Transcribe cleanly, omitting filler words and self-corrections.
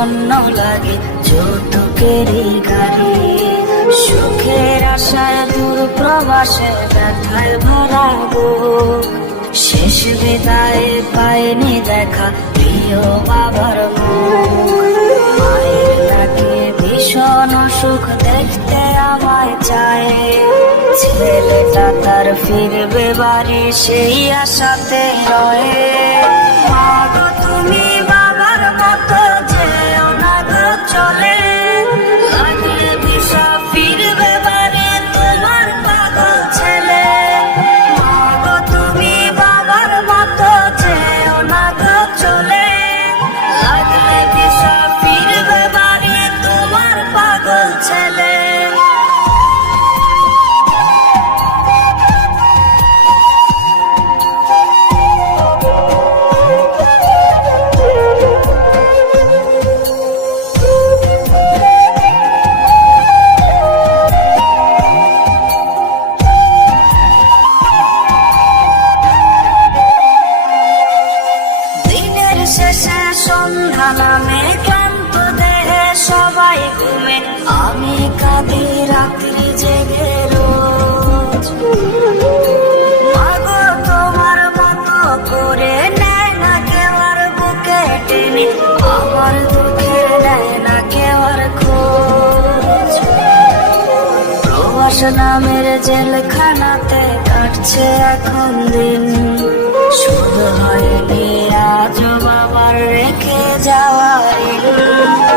জন্য লাগে যৌতুকেরই গাড়ি। সুখের আশায় দূর প্রবাসে ব্যথায় ভরা বুক, শেষ বিদায় পায়নি দেখা প্রিয় বাবার মুখ। মায়ের ডাকে ভীষণ সুখ দেখতে আমায় চায়, ছেলেটা তার ফিরবে বাড়ি সেই আশাতে রয়ে। মা গো তুমি বাবার মতো যেও না গো চলে, লাগলে দিশা ফিরবে বাড়ি তোমার পাগল ছেলে। মা গো তুমি বাবার মতো যেও না গো চলে, লাগলে দিশা ফিরবে বাড়ি তোমার পাগল ছেলে। শেষে সন্ধ্যা নামে ক্লান্ত দেহে সবাই ঘুমে, আমি কাঁদি রাত্রি জেগে রোজ। মাগো তোমার মতো করে নেয় না কেউ আর বুকে টেনে, আমার দুঃখে নেয় না কেউ আর খোঁজ। প্রবাস নামের জেলখানাতে কাটছে এখন দিন, শুধু হয়নি আজও বাবার রেখে যাওয়ার ঋণ।